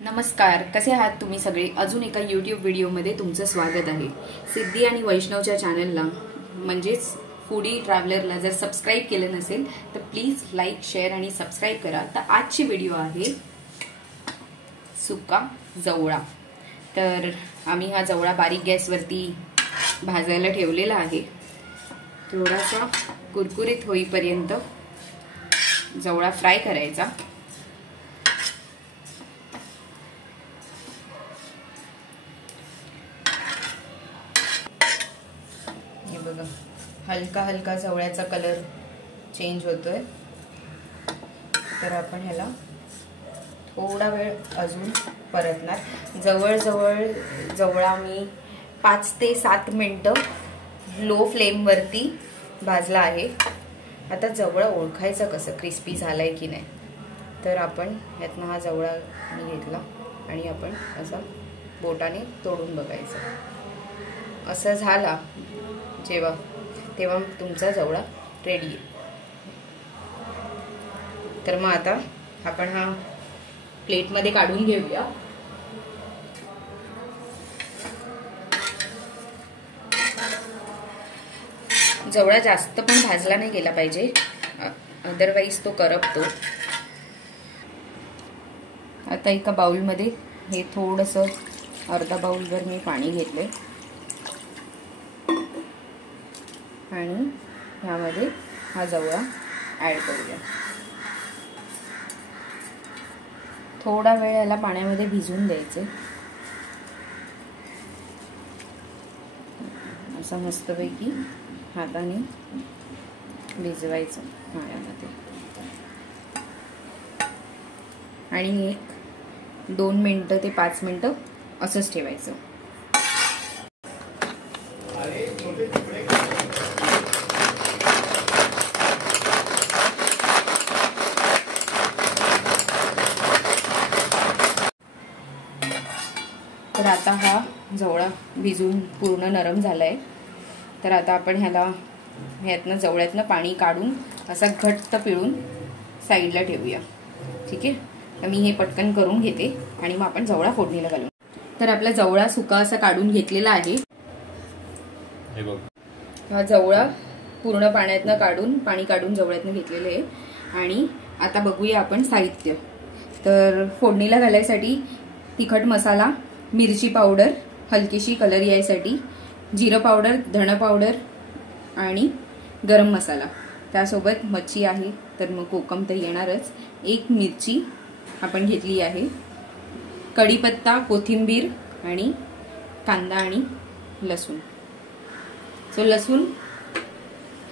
नमस्कार, कसे आहात तुम्ही सगळे? अजून एका YouTube व्हिडिओमध्ये तुमचं स्वागत आहे। सिद्धी आणि वैष्णवच्या चॅनलला म्हणजेच फूडी ट्रॅव्हलरला जर सबस्क्राइब केलं नसेल तर प्लीज लाईक, शेअर आणि सबस्क्राइब करा। तर आजची व्हिडिओ आहे सुका जवळा। तर आम्ही हा जवळा बारीक गॅसवरती भाजायला ठेवलेला आहे। थोडासा कुरकुरीत होईपर्यंत जवळा फ्राय करायचा। हे बघा, हलका हलका जवळ्याचा कलर चेंज होतोय। तर आपण ह्याला थोडा वेळ अजून परतणार। जवळ जवळा मी 5 ते 7 मिनिटं लो फ्लेम वरती भाजला आहे। आता जवळा ओळखायचं कसं क्रिस्पी झालाय की नाही? तर आपण यातनं हा जवळा मी घेतला आणि आपण असा बोटाने तोडून बघायचं। असं झाला तेव्हा तुमचा जवळा रेडी आहे। तर मग आता आपण हा प्लेटमध्ये काढून घेऊया। जवळा जास्त पण भाजला नाही गेला पाहिजे, अदरवाइज तो करपतो। आता एका बाउलमध्ये हे थोडंसं अर्धा बाउलभर मी पाणी घेतले आणि ह्यामध्ये हा जवळा ॲड करूया। थोडा वेळ याला पाण्यामध्ये भिजून द्यायचे। असं मस्तपैकी हाताने भिजवायचं पाण्यामध्ये आणि 2 मिनिटं ते 5 मिनिटं असंच ठेवायचं। तर आता हा जवळा भिजून पूर्ण नरम झालाय। तर आता आपण ह्यातनं जवळ्यातनं पाणी काढून असा घट्ट पिळून साईडला ठेवूया। ठीक आहे, तर मी हे पटकन करून घेते आणि मग आपण जवळा फोडणीला घालू। तर आपला जवळा सुका असा काढून घेतलेला आहे। हा जवळा पूर्ण पाणी काढून जवळ्यातनं घेतलेले आहे। आणि आता बघूया आपण साहित्य। तर फोडणीला घालायसाठी तिखट मसाला, मिरची पावडर हलकीशी कलर यायसाठी, जिरं पावडर, धण पावडर आणि गरम मसाला। त्यासोबत मच्छी आहे तर मग कोकम तर येणारच। 1 मिरची आपण घेतली आहे, कढीपत्ता, कोथिंबीर आणि कांदा आणि लसूण। सो लसूण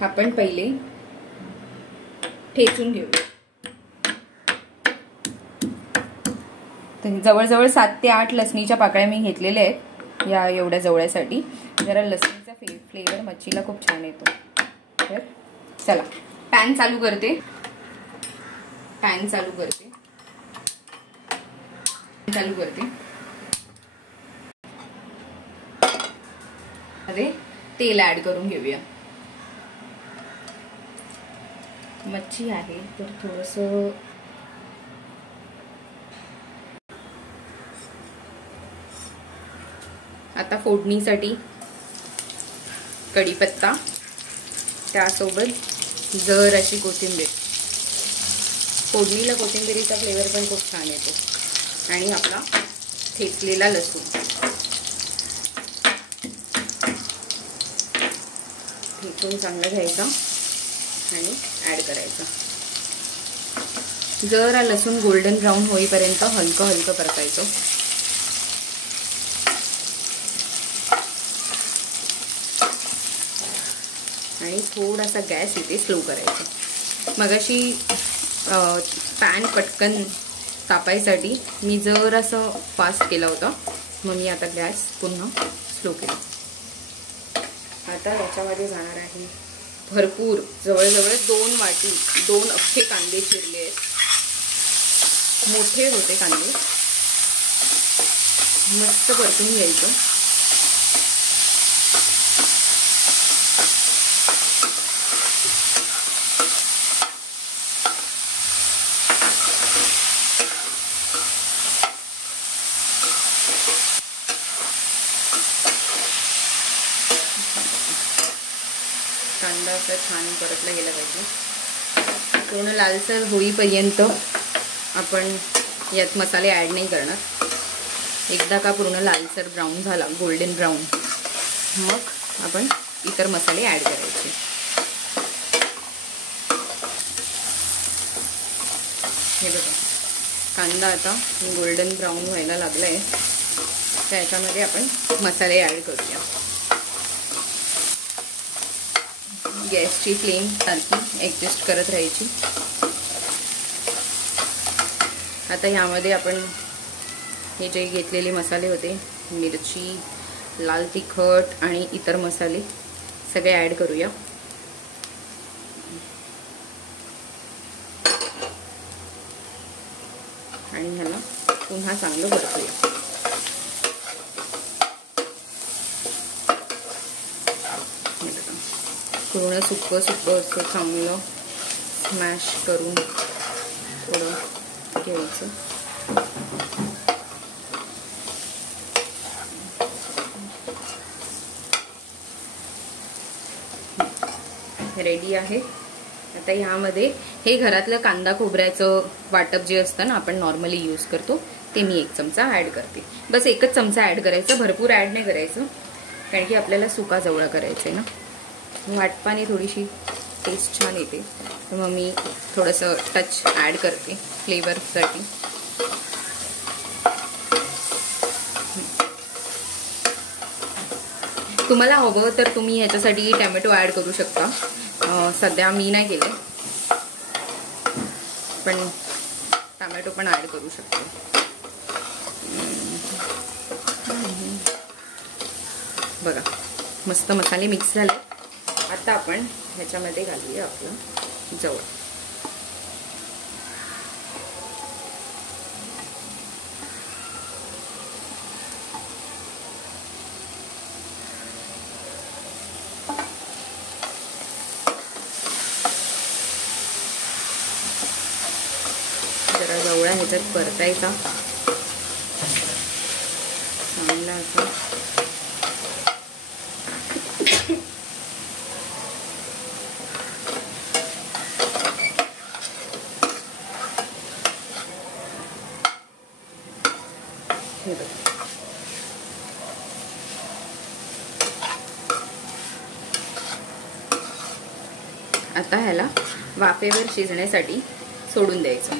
आपण पहिले ठेचून घेऊया। जवळजवळ 7 ते 8 लसणीच्या पाकळ्या मी घेतलेल्या आहेत या एवढ्या जवळ्यासाठी। जरा लसणीचा फ्लेवर मच्छीला खूप छान येतो। तर चला पॅन चालू करते। अरे तेल ऍड करून घेऊया। मच्छी आहे तर थोडंसं आता फोडणीसाठी कढीपत्ता, त्यासोबत जर अशी कोथिंबीर। फोडणीला कोथिंबीरीचा फ्लेवर पण खूप छान येतो। आणि आपला ठेचलेला लसूण ठेचून चांगला घ्यायचा आणि ऍड करायचा। जरा लसूण गोल्डन ब्राऊन होईपर्यंत हलकं परतायचं। आणि थोडासा गॅस इथे स्लो करायचा। मगाशी पॅन पटकन तापायसाठी मी जरासं फास्ट केला होता, मग मी आता गॅस पुन्हा स्लो केला। आता याच्यामध्ये जाणार आहे भरपूर, जवळजवळ 2 वाटी 2 अख्खे कांदे चिरले आहेत। मोठे होते कांदे, मस्त परतून घ्यायचं। कांदा असा छान परतला गेला पाहिजे. पूर्ण लालसर होईपर्यंत आपण यात मसाले ॲड नाही करणार. एकदा का पूर्ण लालसर ब्राऊन झाला, गोल्डन ब्राऊन, मग आपण इतर मसाले ॲड करायचे. हे बघा, कांदा आता गोल्डन ब्राऊन व्हायला लागलाय. त्याच्यामध्ये आपण मसाले ॲड करूया. गॅसची फ्लेम सारखी ॲडजस्ट करत राहायची. आता यामध्ये आपण हे जे घेतलेले मसाले होते, मिरची, लाल तिखट आणि इतर मसाले सगळे ॲड करूया. आणि ह्याला पुन्हा चांगलं परतूया. पूर्ण सुक्कं सुक्कं असं चांगलं स्मॅश करून थोडं घ्यायचं. रेडी आहे. आता ह्यामध्ये हे घरातलं कांदा खोबऱ्याचं वाटप जे असतं ना, आपण नॉर्मली यूज करतो, ते मी 1 चमचा ॲड करते. बस 1च चमचा ॲड करायचं, भरपूर ॲड नाही करायचं, कारण की आपल्याला सुका जवळा करायचा आहे ना. वाटपाने थोडीशी टेस्ट छान येते, तर मग मी थोडंसं टच ॲड करते फ्लेवरसाठी. तुम्हाला हवं तर तुम्ही ह्याच्यासाठी टॅमॅटो ॲड करू शकता. सध्या मी नाही केले, पण टॅमॅटो पण ॲड करू शकतो. बघा, मस्त मसाले मिक्स झाले. आता आपण ह्याच्यामध्ये घालूया आपलं जवळ. जरा जवळा ह्याच्यात परतायचा चांगला असा. आता ह्याला वाफेवर शिजण्यासाठी सोडून द्यायचं.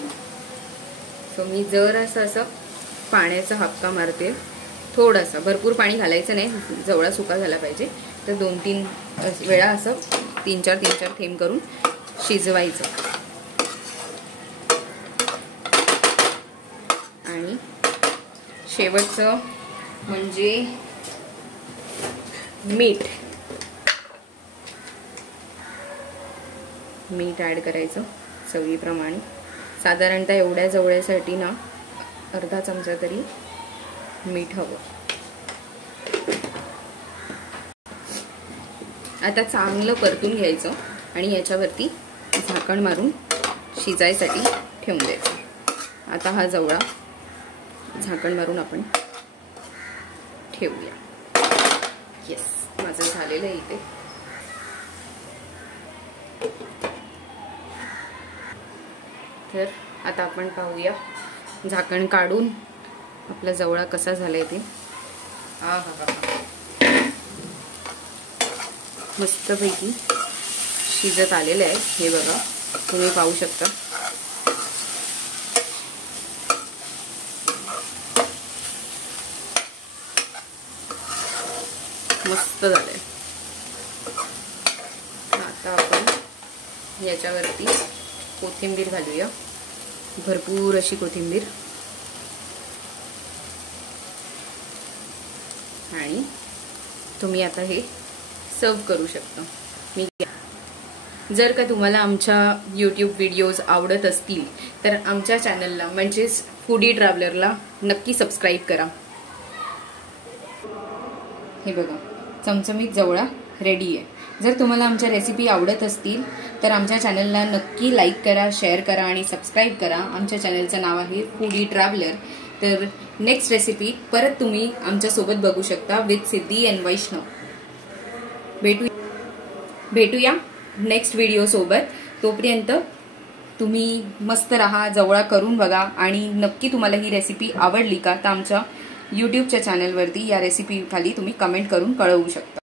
सो मी जरासं असं पाण्याचा हक्का मारते, थोडासा, भरपूर पाणी घालायचं नाही, जवळा सुका झाला पाहिजे. तर 2-3 वेळा असं 3-4 थेंब करून शिजवायचं. आणि शेवटचं म्हणजे मीठ ॲड करायचं चवीप्रमाणे. साधारणतः एवढ्या जवळ्यासाठी ना अर्धा चमचा तरी मीठ हवं. आता चांगलं परतून घ्यायचं आणि याच्यावरती झाकण मारून शिजायसाठी ठेवून द्यायचं. आता हा जवळा झाकण मारून आपण ठेवूया. येस, माझं झालेलं आहे इथे. तर आता आपण पाहूया झाकण काढून आपला जवळा कसा झालाय ते. मस्तपैकी शिजत आलेलं आहे. हे बघा, तुम्ही पाहू शकता. मस्त झालंय. आता आपण याच्यावरती कोथिंबीर घालूया, भरपूर अशी कोथिंबीर. आणि तुम्ही आता हे सर्व करू शकता. जर का तुम्हाला आमच्या YouTube व्हिडिओज आवडत असतील तर आमच्या चॅनलला म्हणजेच फूडी ट्रॅव्हलरला नक्की सबस्क्राईब करा. हे बघा, चमचमीत जवळा रेडी आहे. जर तुम्हाला आमच्या रेसिपी आवडत असतील तर आमच्या चॅनलला नक्की लाईक करा, शेअर करा आणि सबस्क्राईब करा. आमच्या चॅनलचं नाव आहे फूडी ट्रॅव्हलर. तर नेक्स्ट रेसिपी परत तुम्ही आमच्यासोबत बघू शकता विथ सिद्धी अँड वैष्णव. भेटूया नेक्स्ट व्हिडिओसोबत. तोपर्यंत तुम्ही मस्त राहा, जवळा करून बघा आणि नक्की तुम्हाला ही रेसिपी आवडली का तर आमच्या यूट्यूबच्या चॅनलवरती या रेसिपी खाली तुम्ही कमेंट करून कळवू शकता.